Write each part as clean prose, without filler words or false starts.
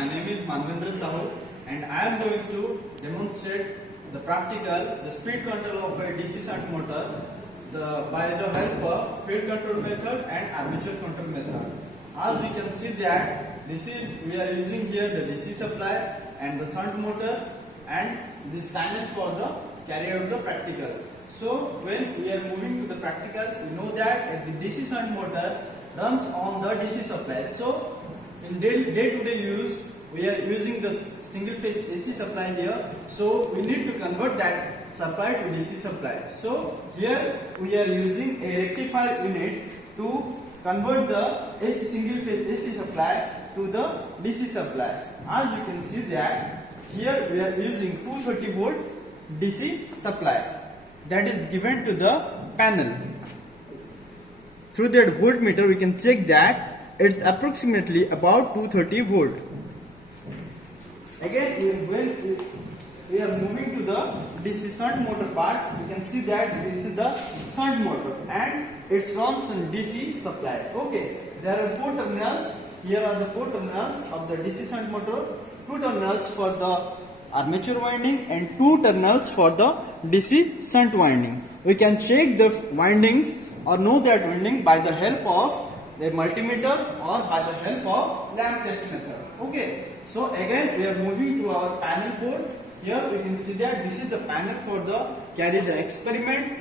my name is Manvendra Sahu and I am going to demonstrate the practical, the speed control of a DC shunt motor by the help of field control method and armature control method. As you can see that we are using here the DC supply and the shunt motor and this panel for the carry out the practical. So when we are moving to the practical, we know that the DC shunt motor runs on the DC supply. So in day-to-day use, we are using the single phase AC supply here. So we need to convert that supply to DC supply. So here we are using a rectifier unit to convert the single phase AC supply to the DC supply. As you can see that here we are using 230 volt DC supply that is given to the panel. Through that voltmeter we can check that it's approximately about 230 volt. Again, when we are moving to the DC shunt motor part, you can see that this is the shunt motor and it runs on DC supply. Okay, there are 4 terminals. Here are the 4 terminals of the DC shunt motor. 2 terminals for the armature winding and 2 terminals for the DC shunt winding. We can check the windings or know that winding by the help of the multimeter or by the help of lamp test method. Okay, so again we are moving to our panel board. Here we can see that this is the panel for the carry the experiment.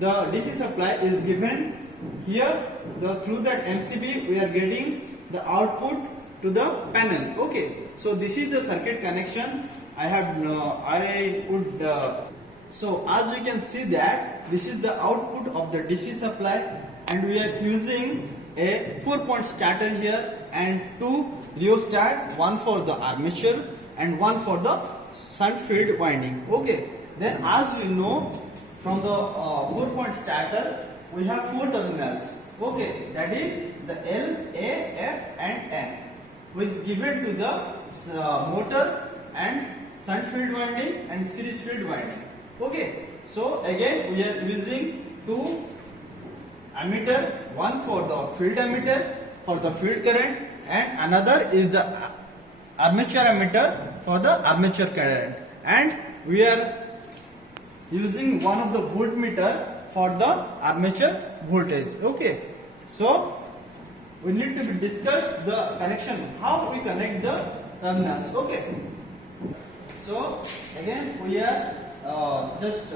The DC supply is given here. Through that MCB we are getting the output to the panel. Okay, so this is the circuit connection. So as you can see that this is the output of the DC supply and we are using a 4-point starter here and 2 rheostat, one for the armature and one for the shunt field winding. Okay, then as we know from the 4-point starter we have 4 terminals. Okay, that is the L, A, F and N, which is given to the motor and shunt field winding and series field winding. Okay, so again we are using 2 ammeter, one for the field ammeter for the field current and another is the armature ammeter for the armature current, and we are using one of the voltmeter for the armature voltage. Okay, so we need to discuss the connection, how we connect the terminals. Okay, so again we are just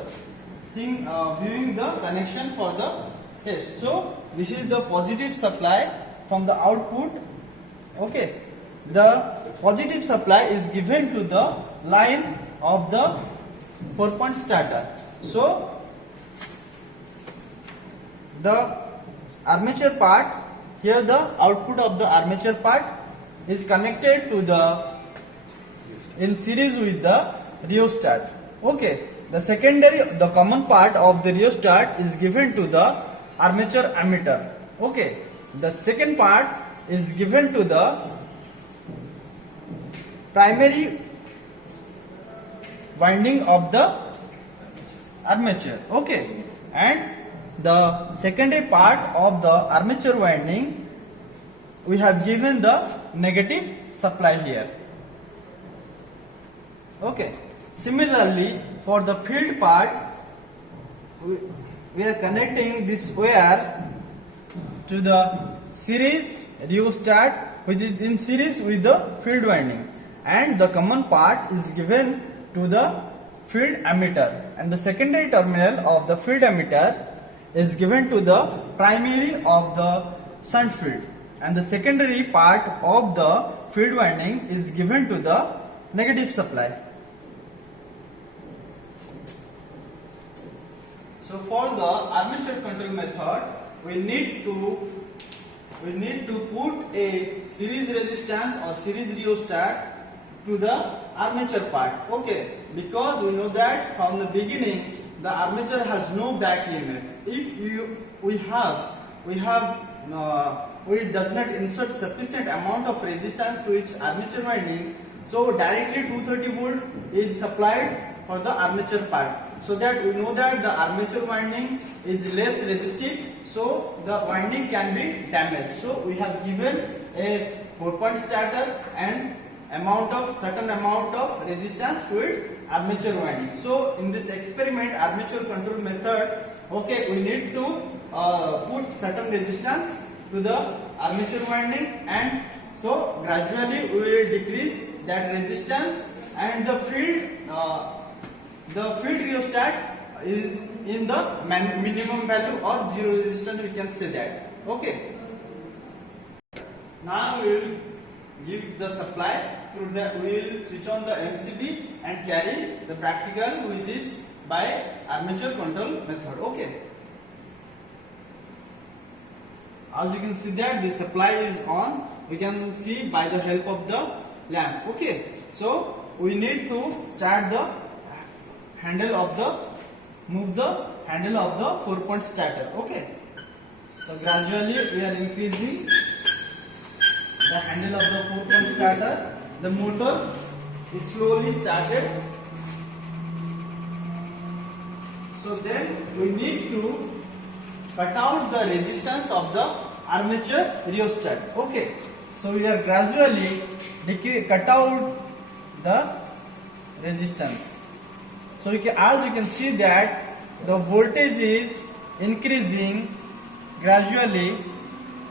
viewing the connection for the test. So this is the positive supply from the output. Okay, the positive supply is given to the line of the 4-point starter. So the armature part, here the output of the armature part is connected to in series with the rheostat. Okay, the common part of the rheostat is given to the armature ammeter. Okay, the second part is given to the primary winding of the armature. Okay, and the secondary part of the armature winding we have given the negative supply here. Okay, similarly for the field part we are connecting this wire to the series rheostat which is in series with the field winding, and the common part is given to the field ammeter, and the secondary terminal of the field ammeter is given to the primary of the shunt field, and the secondary part of the field winding is given to the negative supply. So for the armature control method, we need to put a series resistance or series rheostat to the armature part. Okay, because we know that from the beginning the armature has no back EMF. If we does not insert sufficient amount of resistance to its armature winding, so directly 230 volt is supplied for the armature part, so that we know that the armature winding is less resistive, so the winding can be damaged. So we have given a 4-point starter and certain amount of resistance to its armature winding. So in this experiment, armature control method, okay, we need to put certain resistance to the armature winding, and so gradually we will decrease that resistance, and the field rheostat is in the minimum value or zero resistance, we can say that. Okay. Now we will give the supply through the, we will switch on the MCB and carry the practical, which is by armature control method. Okay. As you can see that the supply is on, we can see by the help of the lamp. Okay. So we need to start the handle of the, move the handle of the 4-point starter. Okay. So gradually we are increasing the handle of the 4-point starter. The motor is slowly started. So then we need to cut out the resistance of the armature rheostat. Okay. So we are gradually cut out the resistance. So as you can see that the voltage is increasing gradually,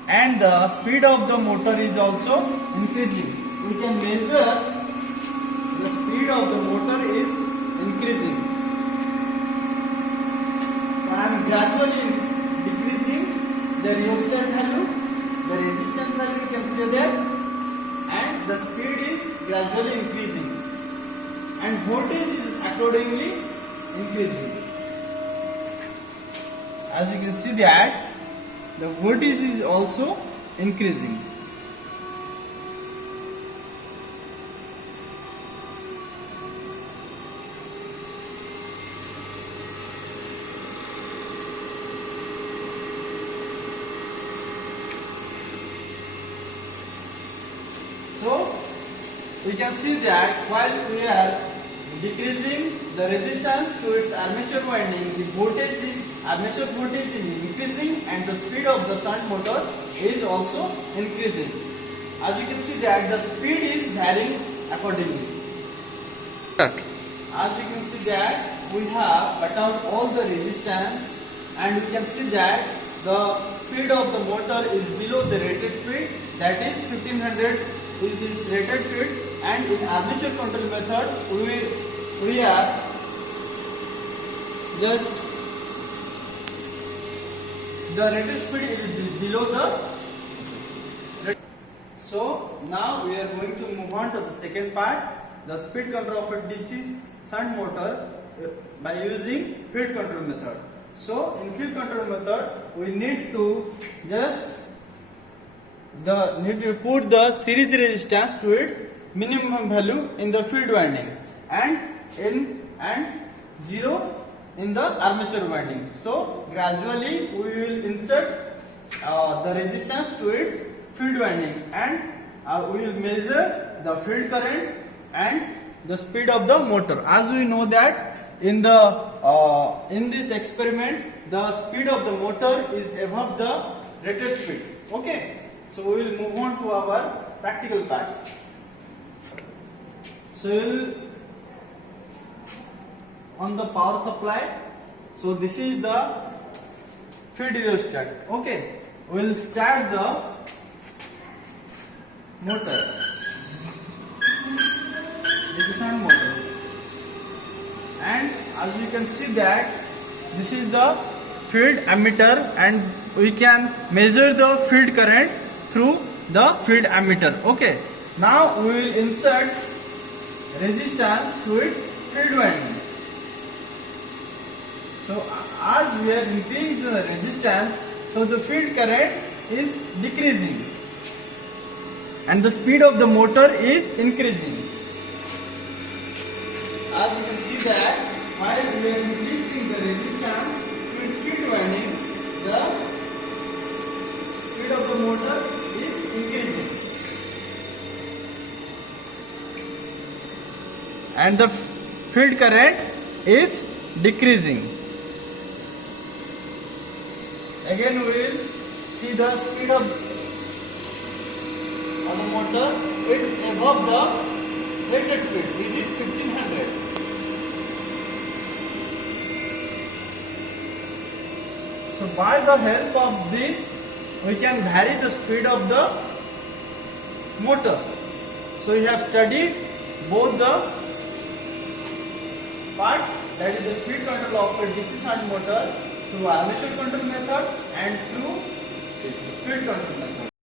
and the speed of the motor is also increasing. We can measure the speed of the motor is increasing. So I am gradually decreasing the rheostat value, the resistance value, you can say that, and the speed is gradually increasing, and voltage is accordingly increasing. As you can see that the voltage is also increasing. So we can see that while we are decreasing the resistance to its armature winding, the voltage is, armature voltage is increasing, and the speed of the shunt motor is also increasing. As you can see that the speed is varying accordingly. As you can see that we have cut out all the resistance, and you can see that the speed of the motor is below the rated speed, that is 1500 is its rated speed, and in armature control method we are just the rated speed is below the. So now we are going to move on to the second part, the speed control of a DC shunt motor by using field control method. So in field control method we need to just put the series resistance to its minimum value in the field winding, and zero in the armature winding. So gradually we will insert the resistance to its field winding, and we will measure the field current and the speed of the motor. As we know that in this experiment the speed of the motor is above the rated speed. Okay. So we will move on to our practical part. So we will on the power supply. So this is the field rheostat. Okay. We will start the motor. This is shunt motor. And as you can see that this is the field ammeter, and we can measure the field current through the field ammeter. Okay. Now we will insert resistance to its field winding. So as we are increasing the resistance, so the field current is decreasing and the speed of the motor is increasing. As you can see that while we are increasing the resistance to its field winding, the speed of the motor is increasing and the field current is decreasing. Again we will see the speed of the motor, it's above the rated speed. This is 1500. So by the help of this, we can vary the speed of the motor. So we have studied both the part, that is the speed control of a DC shunt motor through armature control method and through field control method.